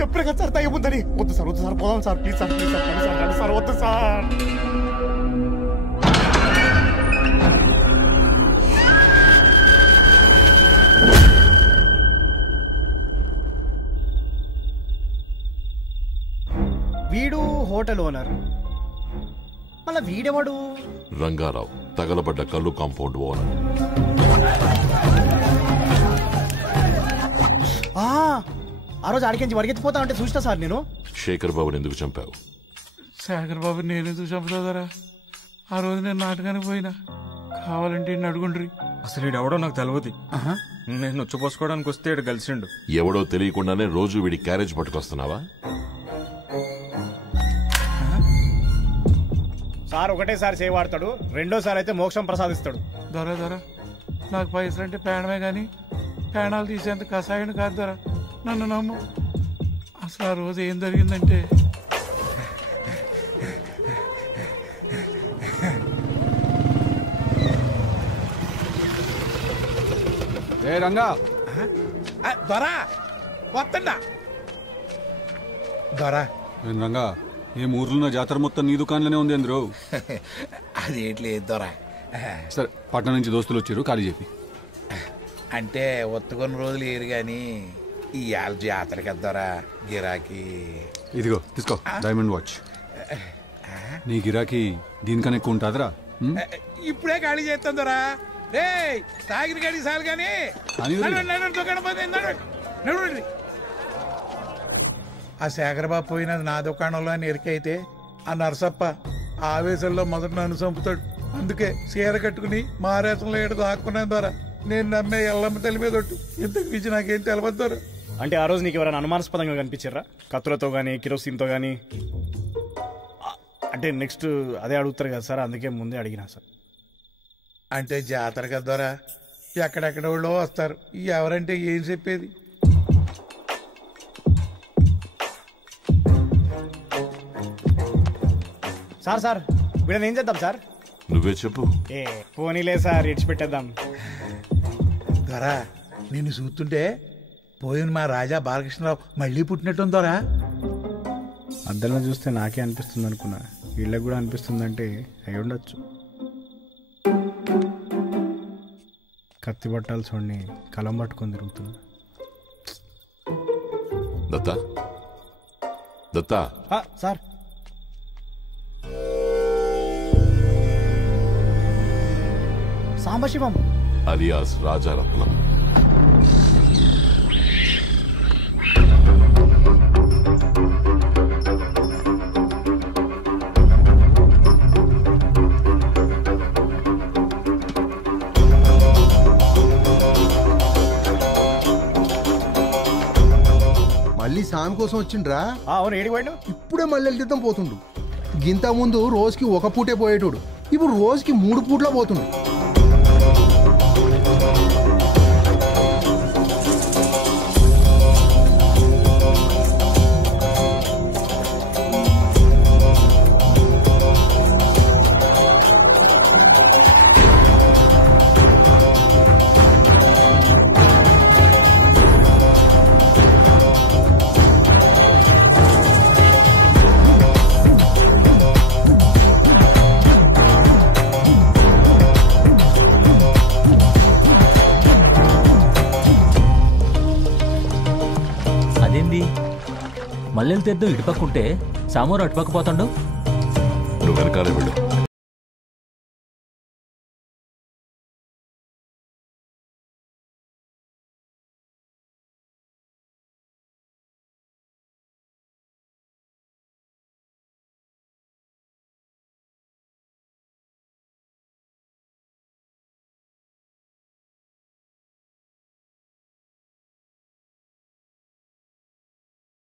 చెప్పలే కదా సార్ దయ్యం ఉందని. వద్దు సార్ పోదాం sir, please sir, please sir, sir వద్దు సార్. వీడు హోటల్ ఓనర్, మళ్ళా వీడెవడు? రంగారావు, తగలబడ్డ కళ్ళు కాంపౌండ్ ఓనర్. ఆ రోజు ఆడికించి వరిగెత్తిపోతా అంటే చూసినా సార్ నేను. శేఖర్ బాబుని ఎందుకు చంపావు? శేఖర్ బాబు నేను ఎందుకు చంపుతాదరా? ఆ రోజు నేను నాటకానికి పోయినా, కావాలంటే అడుగుండ్రి. అసలు ఈడెవడో నాకు తెలియదు. నేను నొచ్చిపోసుకోవడానికి వస్తే ఈడు కలిసిండు. ఎవడో తెలియకుండానే రోజు వీడి క్యారేజ్ పట్టుకొస్తున్నావా? సార్ ఒకటేసారి చేయవాడతాడు, రెండోసారి అయితే మోక్షం ప్రసాదిస్తాడు. దొర నాకు పైసలు అంటే ప్రాణమే కానీ ప్రాణాలు తీసేంత కషాయం కాదు దొర, నన్ను నమ్ము. అసలు ఆ రోజు ఏం జరిగిందంటే, రంగా దొరా వస్తుందా దొరా? రంగా, ఏ ఊర్లో జాతర మొత్తం నీ దుకాణంలోనే ఉంది అందరూ. అదేట్లేదు దొరా. సరే, పట్టణం నుంచి దోస్తులు వచ్చారు, ఖాళీ చెప్పి. అంటే ఒత్తుకొని రోజులు ఏరు గాని ఈ ఆల జాతరకి వద్దారా గిరాకీ. ఇదిగో తీసుకో, డైమండ్ వాచ్. నీ గిరాకీ దీనికన్నా ఎక్కువ ఉంటుందిరా. ఇప్పుడే ఖాళీ చేస్తుందరా. రే తాగిన గడి సాలు కానీ ఆ శేఖరబాబు పోయినది నా దుకాణంలో అని ఎరికైతే ఆ నరసప్ప ఆవేశంలో మొదట నన్ను చంపుతాడు. అందుకే చీర కట్టుకుని మారేసంలో ఏడు దాక్కున్నాను ద్వారా నేను నమ్మే ఎల్లమ్మ తల్లి మీద ఇంతకు మించి నాకేం తెలవద్దారు. అంటే ఆ రోజు నీకు ఎవరైనా అనుమానాస్పదంగా కనిపించారా? కత్తులతో కానీ కిరోసిన్తో కానీ? అంటే నెక్స్ట్ అదే అడుగుతారు కదా సార్, అందుకే ముందే అడిగినా సార్. అంటే జాతర కద్దారా, ఎక్కడెక్కడ వాళ్ళు వస్తారు, ఎవరంటే ఏం చెప్పేది? సార్ వీళ్ళని ఏం చేద్దాం సార్? నువ్వే చెప్పు. పోనీలే సార్, ఇడిచిపెట్టేద్దాం. దొరా నిన్ను చూస్తుంటే పోయిన మా రాజా బాలకృష్ణరావు మళ్ళీ పుట్టినట్టుంది దొరా. అద్దంలో చూస్తే నాకే అనిపిస్తుంది అనుకున్నా, వీళ్ళకి కూడా అనిపిస్తుందంటే అయి ఉండొచ్చు. కత్తి పట్టాలు చూడండి, కలం పట్టుకొని తిరుగుతున్నా. Datta sir, Sambasivam alias Rajaratnam. మళ్ళీ సామి కోసం వచ్చిండ్రా? అవును, ఏడిపోయాడు. ఇప్పుడే మళ్ళీ వెళ్తాం పోతుండు. గింత ముందు రోజుకి ఒక పూటే పోయేటోడు, ఇప్పుడు రోజుకి 3 పూట్ల పోతుండు. మల్లెలు తెద్దు ఇటుపక్కుంటే సామూరు అటుపక్క పోతాడు. నువ్వు వెనకాలే వెళ్ళు.